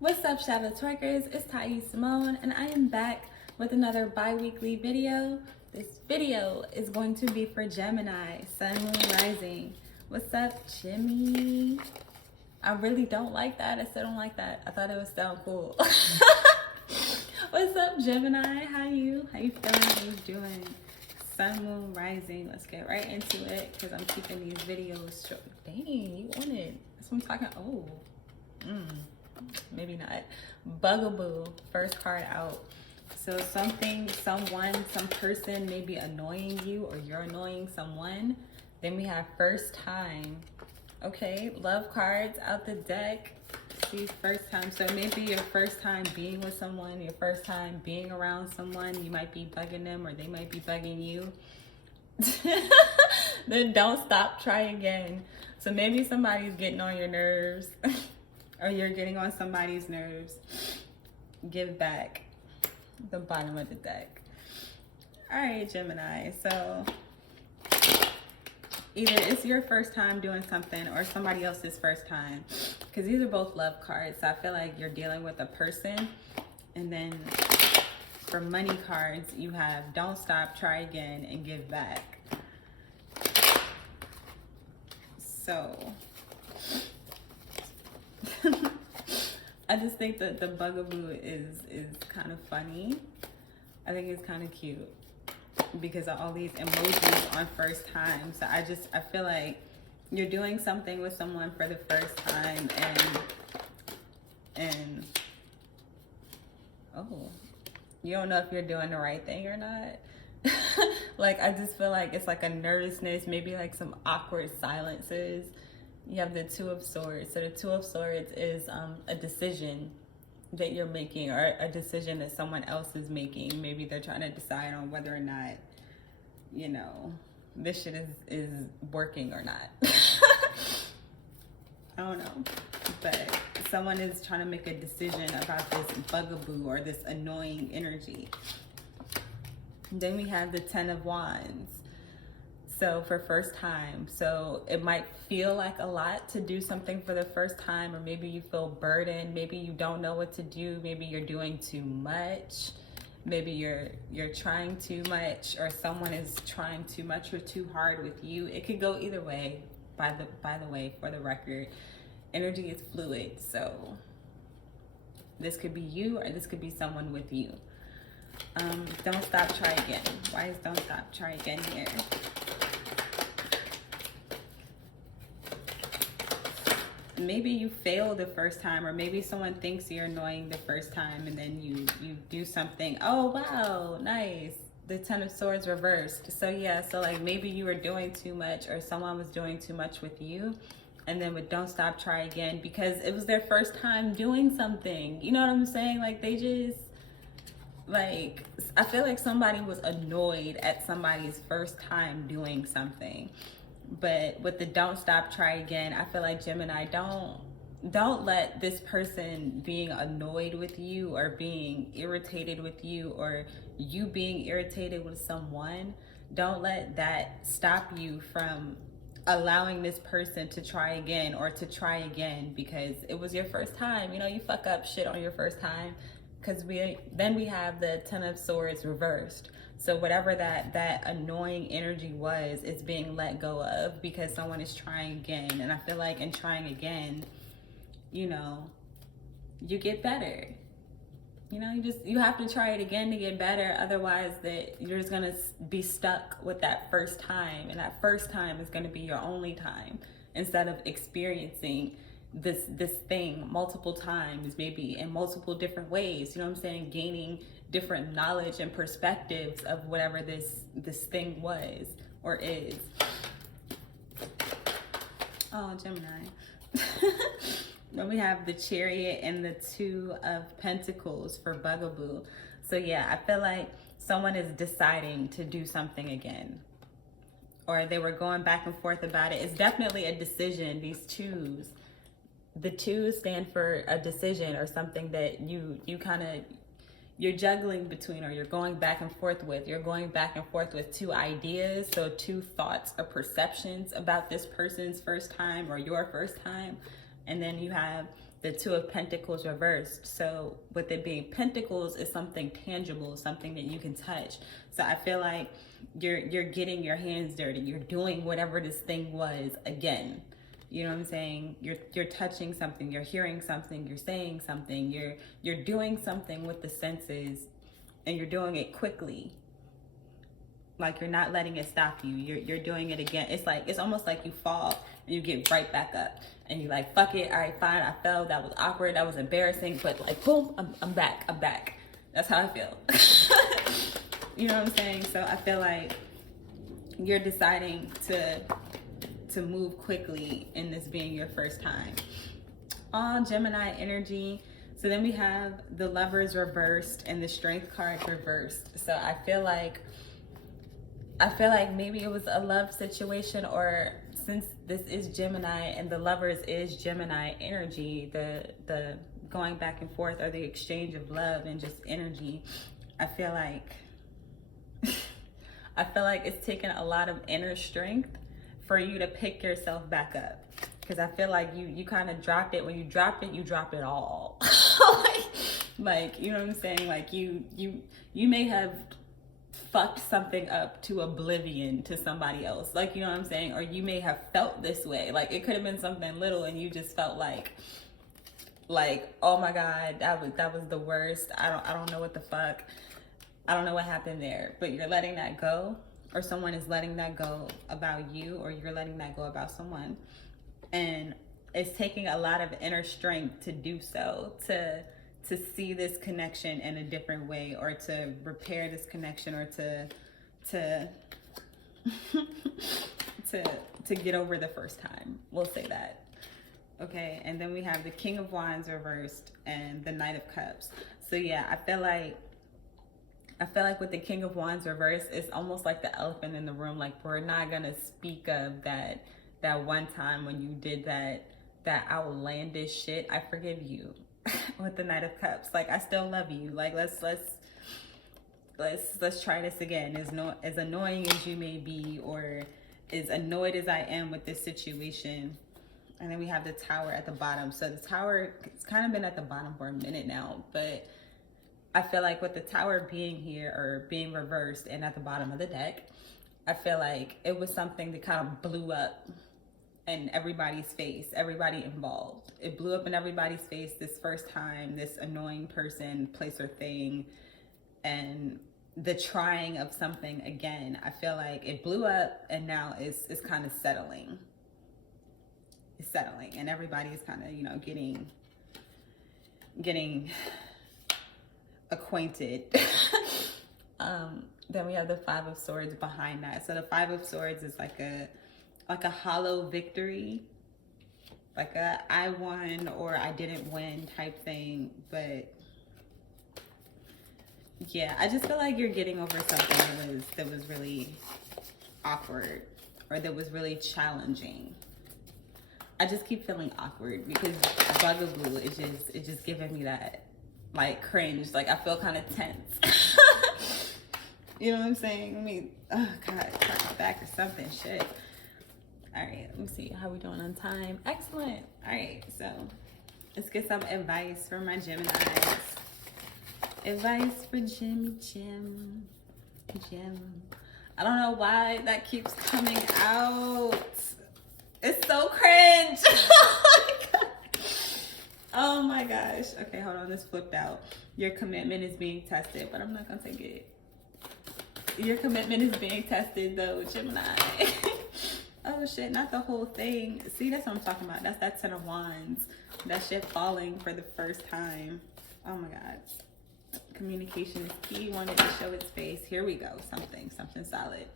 What's up, Shadow Twerkers? It's Simone, and I am back with another bi-weekly video. This video is going to be for Gemini, Sun, Moon, Rising. What's up, Jimmy? I really don't like that. I still don't like that. I thought it would sound cool. What's up, Gemini? How you feeling? How you doing? Sun, Moon, Rising. Let's get right into it because I'm keeping these videos short. Dang, you on it. That's what I'm talking. Oh. Maybe not. Bugaboo, first card out. So something, someone, some person may be annoying you or you're annoying someone. Then we have first time. Okay, love cards out the deck. See, first time. So maybe your first time being with someone, your first time being around someone, you might be bugging them or they might be bugging you. Then don't stop, try again. So maybe somebody's getting on your nerves. Or you're getting on somebody's nerves. Give back. The bottom of the deck. All right, Gemini. So either it's your first time doing something or somebody else's first time. Because these are both love cards. So I feel like you're dealing with a person. And then for money cards, you have don't stop, try again, and give back. So I just think that the bugaboo is kind of funny. I think it's kind of cute because of all these emojis on first time. So I feel like you're doing something with someone for the first time and oh, you don't know if you're doing the right thing or not. Like, I just feel like it's like a nervousness, maybe like some awkward silences. You have the Two of Swords. So the Two of Swords is a decision that you're making or a decision that someone else is making. Maybe they're trying to decide on whether or not, you know, this shit is working or not. I don't know. But someone is trying to make a decision about this bugaboo or this annoying energy. Then we have the Ten of Wands. So for first time, so it might feel like a lot to do something for the first time, or maybe you feel burdened, maybe you don't know what to do, maybe you're doing too much, maybe you're trying too much, or someone is trying too much or too hard with you. It could go either way. By the way, for the record, energy is fluid, so this could be you or this could be someone with you. Don't stop, try again. Why is don't stop, try again here? Maybe you fail the first time, or maybe someone thinks you're annoying the first time and then you do something. Oh, wow, nice. The Ten of Swords reversed. So yeah, so like maybe you were doing too much or someone was doing too much with you. And then with don't stop, try again, because it was their first time doing something. You know what I'm saying? Like they just, like, I feel like somebody was annoyed at somebody's first time doing something. But with the don't stop, try again, I feel like Gemini, don't let this person being annoyed with you or being irritated with you or you being irritated with someone, don't let that stop you from allowing this person to try again or to try again, because it was your first time. You know, you fuck up shit on your first time, because then we have the Ten of Swords reversed. So whatever that annoying energy was, it's being let go of because someone is trying again. And I feel like in trying again, you know, you get better. You know, you have to try it again to get better. Otherwise, that you're just gonna be stuck with that first time, and that first time is gonna be your only time, instead of experiencing this thing multiple times, maybe in multiple different ways. You know what I'm saying? Gaining different knowledge and perspectives of whatever this thing was or is. Oh, Gemini. Then we have the Chariot and the Two of Pentacles for bugaboo. So yeah, I feel like someone is deciding to do something again, or they were going back and forth about it. It's definitely a decision. These twos, the twos stand for a decision or something that you're juggling between, or you're going back and forth with. You're going back and forth with two ideas, so two thoughts or perceptions about this person's first time or your first time. And then you have the Two of Pentacles reversed. So with it being Pentacles, is something tangible, something that you can touch. So I feel like you're getting your hands dirty. You're doing whatever this thing was again. You know what I'm saying? You're touching something, you're hearing something, you're saying something, you're doing something with the senses, and you're doing it quickly. Like, you're not letting it stop you. You're doing it again. It's almost like you fall and you get right back up and you're like, fuck it, all right, fine, I fell, that was awkward, that was embarrassing, but like, boom, I'm back. That's how I feel. You know what I'm saying? So I feel like you're deciding to move quickly in this being your first time. On Gemini energy. So then we have the Lovers reversed and the Strength card reversed. So I feel like maybe it was a love situation, or since this is Gemini and the Lovers is Gemini energy, the going back and forth, or the exchange of love and just energy, I feel like it's taken a lot of inner strength for you to pick yourself back up. Because I feel like you kind of dropped it. When you dropped it, you dropped it all. like, you know what I'm saying? Like, you may have fucked something up to oblivion to somebody else. Like, you know what I'm saying? Or you may have felt this way. Like, it could have been something little and you just felt like, oh my God, that was the worst. I don't know what the fuck. I don't know what happened there. But you're letting that go, or someone is letting that go about you, or you're letting that go about someone. And it's taking a lot of inner strength to do so, to see this connection in a different way, or to repair this connection, or to get over the first time. We'll say that. Okay, and then we have the King of Wands reversed and the Knight of Cups. So yeah, I feel like with the King of Wands reversed, it's almost like the elephant in the room. Like, we're not gonna speak of that one time when you did that outlandish shit. I forgive you. With the Knight of Cups, like, I still love you. Like, let's try this again. As annoying as you may be, or as annoyed as I am with this situation. And then we have the Tower at the bottom. So the Tower, it's kind of been at the bottom for a minute now, but I feel like with the Tower being here, or being reversed and at the bottom of the deck, I feel like it was something that kind of blew up in everybody's face, everybody involved. It blew up in everybody's face this first time, this annoying person, place, or thing, and the trying of something again. I feel like it blew up and now it's kind of settling. It's settling, and everybody is kind of, you know, getting acquainted. Then we have the Five of Swords behind that. So the Five of Swords is like a hollow victory, like a I won or I didn't win type thing. But yeah, I just feel like you're getting over something that was really awkward, or that was really challenging. I just keep feeling awkward because Bugaboo is just giving me that, like, cringe. Like, I feel kind of tense. You know what I'm saying? I mean, oh God, turn my back or something. Shit. All right, let me see how we doing on time. Excellent. All right, so let's get some advice for my Geminis. Advice for Jim. I don't know why that keeps coming out. It's so cringe. Oh my gosh. Okay, hold on. This flipped out. Your commitment is being tested, but I'm not gonna take it. Your commitment is being tested though, Gemini. Oh shit, not the whole thing. See, that's what I'm talking about. That's that Ten of Wands. That shit falling for the first time. Oh my God. Communication is key. Wanted to show its face. Here we go. Something solid.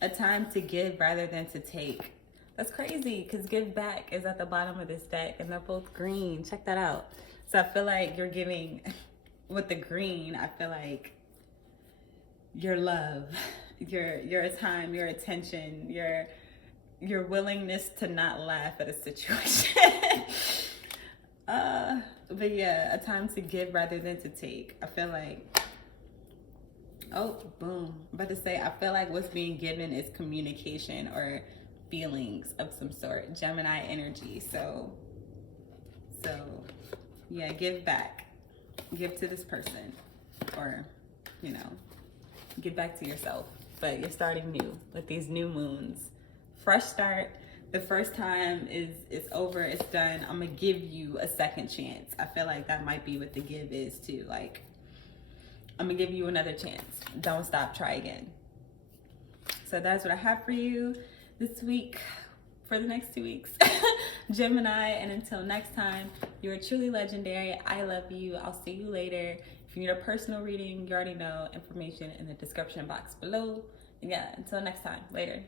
A time to give rather than to take. That's crazy, because give back is at the bottom of this deck, and they're both green. Check that out. So I feel like you're giving, with the green, I feel like your love, your time, your attention, your willingness to not laugh at a situation. But yeah, a time to give rather than to take. I feel like, oh, boom. I'm about to say, I feel like what's being given is communication or feelings of some sort. Gemini energy. So So yeah, give back. Give to this person, or, you know, give back to yourself. But you're starting new with these new moons. Fresh start. The first time is over, it's done. I'm gonna give you a second chance. I feel like that might be what the give is too. Like, I'm gonna give you another chance. Don't stop, try again. So that's what I have for you this week, for the next 2 weeks. Gemini, and until next time, you are truly legendary. I love you. I'll see you later. If you need a personal reading, you already know, information in the description box below. And yeah, until next time, later.